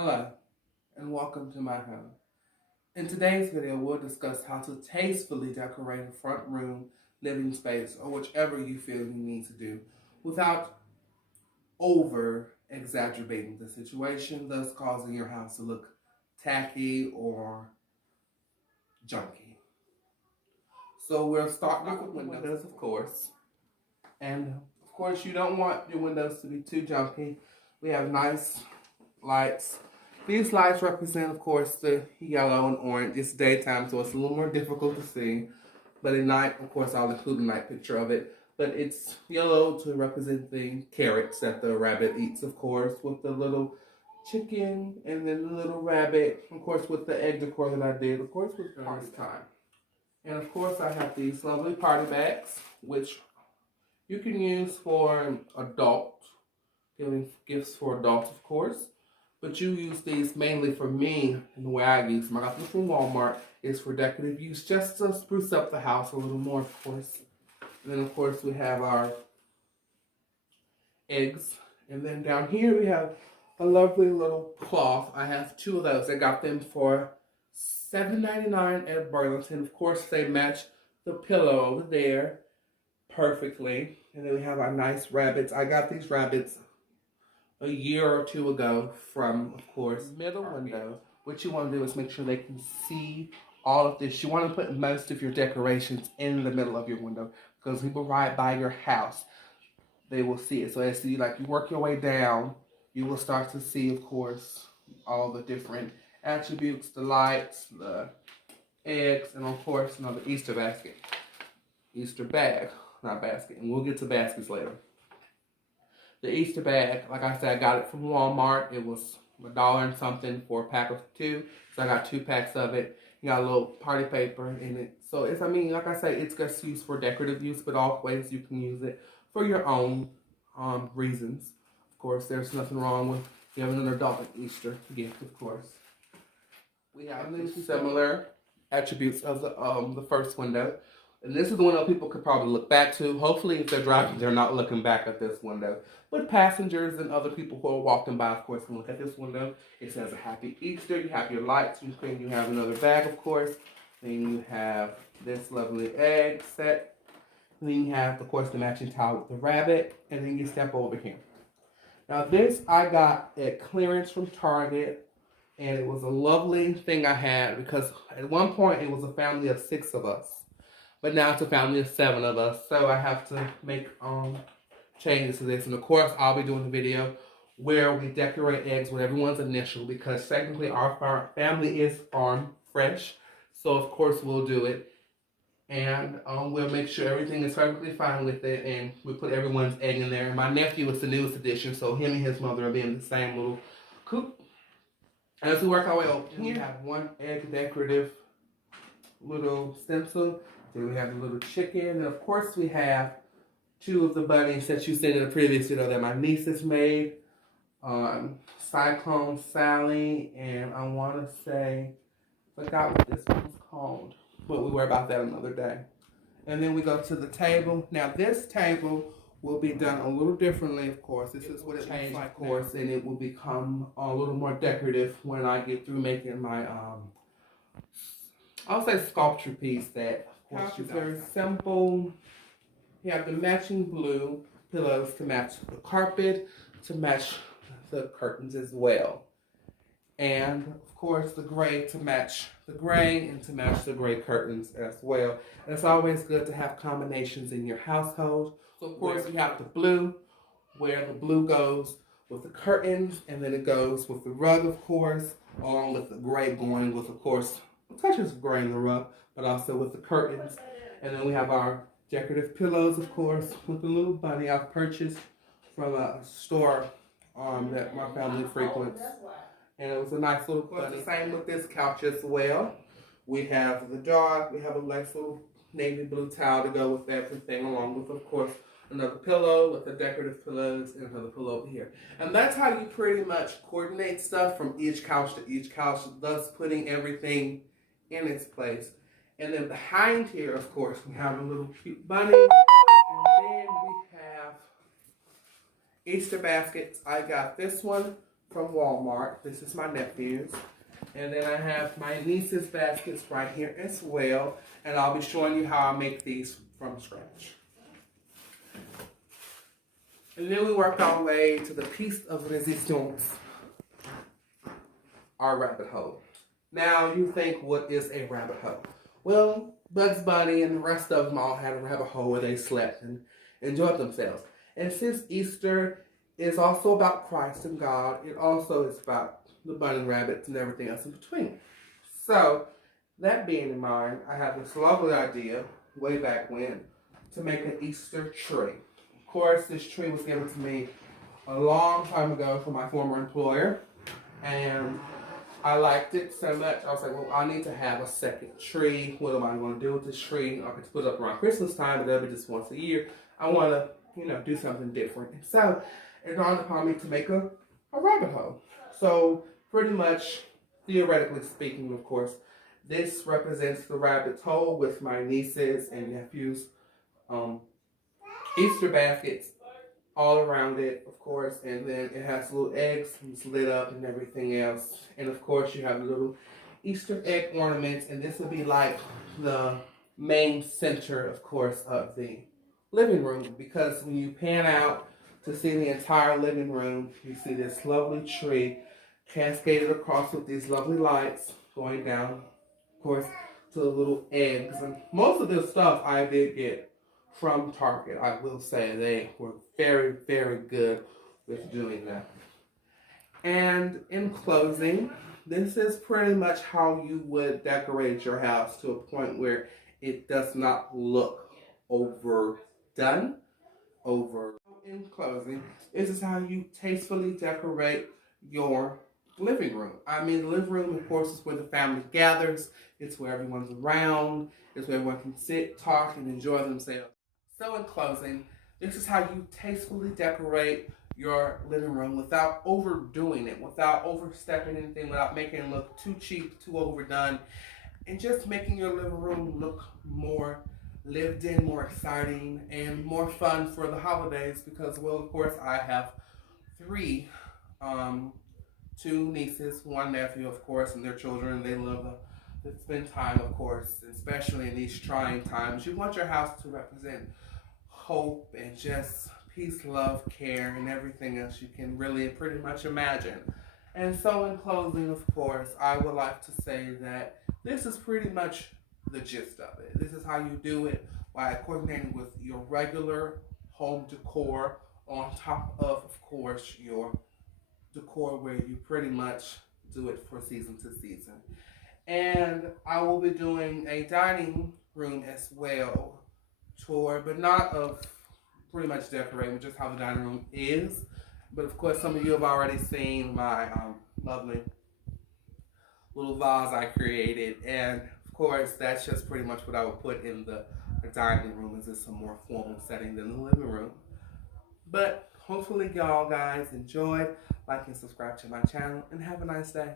Hello, and welcome to my home. In today's video, we'll discuss how to tastefully decorate a front room, living space, or whichever you feel you need to do without over exaggerating the situation, thus causing your house to look tacky or junky. So we'll start with the windows, of course. And of course, you don't want your windows to be too junky. We have nice lights. These lights represent, of course, the yellow and orange. It's daytime, so it's a little more difficult to see. But at night, of course, I'll include a night picture of it. But it's yellow to represent the carrots that the rabbit eats, of course, with the little chicken and then the little rabbit, of course, with the egg decor that I did, of course, with party time. And of course, I have these lovely party bags, which you can use for adult, giving gifts for adults, of course. But you use these mainly for me, and the way I use them, I got them from Walmart, is for decorative use, just to spruce up the house a little more, of course. And then, of course, we have our eggs. And then down here, we have a lovely little cloth. I have two of those. I got them for $7.99 at Burlington. Of course, they match the pillow over there perfectly. And then we have our nice rabbits. I got these rabbits a year or two ago from, of course, middle window. What you want to do is make sure they can see all of this. You want to put most of your decorations in the middle of your window because people ride by your house, they will see it. So as you work your way down, you will start to see, of course, all the different attributes, the lights, the eggs, and of course, the Easter basket. Easter bag, not basket. And we'll get to baskets later. The Easter bag, like I said, I got it from Walmart. It was $1 and something for a pack of 2. So I got 2 packs of it. You got a little party paper in it. So it's, like I said, it's just used for decorative use, but always you can use it for your own reasons. Of course, there's nothing wrong with giving an adult an Easter gift, of course. We have similar attributes of the first window. And this is the window people could probably look back to. Hopefully, if they're driving, they're not looking back at this window. But passengers and other people who are walking by, of course, can look at this window. It says a Happy Easter. You have your lights. You have another bag, of course. Then you have this lovely egg set. And then you have, of course, the matching towel with the rabbit. And then you step over here. Now, this I got at clearance from Target. And it was a lovely thing I had because at one point, it was a family of 6 of us. But now it's a family of 7 of us, so I have to make changes to this. And of course, I'll be doing the video where we decorate eggs with everyone's initial because technically our family is farm fresh. So of course we'll do it. And we'll make sure everything is perfectly fine with it. And we put everyone's egg in there. And my nephew is the newest addition, so him and his mother will be in the same little coop. As we work our way over here, we have one egg decorative little stencil. Then we have the little chicken. And of course we have 2 of the bunnies that you seen in the previous video that my nieces made. Cyclone Sally, and I want to say, forgot what this one's called. But we worry about that another day. And then we go to the table. Now this table will be done a little differently, of course. This is what it looks like, of course, and it will become a little more decorative when I get through making my, I'll say sculpture piece that couch is very simple. You have the matching blue pillows to match the carpet, to match the curtains as well. And of course the gray to match the gray and to match the gray curtains as well. And it's always good to have combinations in your household. So of course you have the blue, where the blue goes with the curtains, and then it goes with the rug, of course, along with the gray going with, of course, touches of gray in the rug, but also with the curtains. And then we have our decorative pillows, of course, with the little bunny I've purchased from a store that my family frequents. And it was a nice little bunny. Same with this couch as well. We have the dog. We have a nice little navy blue towel to go with everything, along with, of course, another pillow with the decorative pillows and another pillow over here. And that's how you pretty much coordinate stuff from each couch to each couch, thus putting everything in its place. And then behind here, of course, we have a little cute bunny. And then we have Easter baskets. I got this one from Walmart. This is my nephew's. And then I have my niece's baskets right here as well. And I'll be showing you how I make these from scratch. And then we work our way to the piece of resistance, our rabbit hole. Now you think, what is a rabbit hole? Well, Bugs Bunny and the rest of them all had a rabbit hole where they slept and enjoyed themselves. And since Easter is also about Christ and God, it also is about the bunny rabbits and everything else in between. So, that being in mind, I had this lovely idea way back when to make an Easter tree. Of course, this tree was given to me a long time ago from my former employer, and I liked it so much. I was like, well, I need to have a second tree. What am I going to do with this tree? I could put it up around Christmas time, but that'll be just once a year. I want to, do something different. And so it dawned upon me to make a rabbit hole. So pretty much, theoretically speaking, of course, this represents the rabbit's hole with my nieces and nephews' Easter baskets all around it, of course, and then it has little eggs and it's lit up and everything else. And of course, you have little Easter egg ornaments, and this would be like the main center, of course, of the living room, because when you pan out to see the entire living room, you see this lovely tree cascaded across with these lovely lights going down, of course, to the little eggs. And most of this stuff I did get from Target. I will say they were very, very good with doing that. And in closing, this is pretty much how you would decorate your house to a point where it does not look overdone. In closing, this is how you tastefully decorate your living room. I mean, the living room, of course, is where the family gathers. It's where everyone's around. It's where everyone can sit, talk, and enjoy themselves. So in closing, this is how you tastefully decorate your living room without overdoing it, without overstepping anything, without making it look too cheap, too overdone, and just making your living room look more lived in, more exciting, and more fun for the holidays because, well, of course, I have two nieces, one nephew, of course, and their children. They love to spend time, of course, especially in these trying times. You want your house to represent hope and just peace, love, care, and everything else you can really pretty much imagine. And so in closing, of course, I would like to say that this is pretty much the gist of it. This is how you do it by coordinating with your regular home decor on top of course, your decor where you pretty much do it for season to season. And I will be doing a dining room as well tour, but not of pretty much decorating, just how the dining room is. But of course, some of you have already seen my lovely little vase I created, and of course, that's just pretty much what I would put in the dining room. Is just a more formal setting than the living room. But hopefully, y'all guys enjoyed. Like and subscribe to my channel, and have a nice day.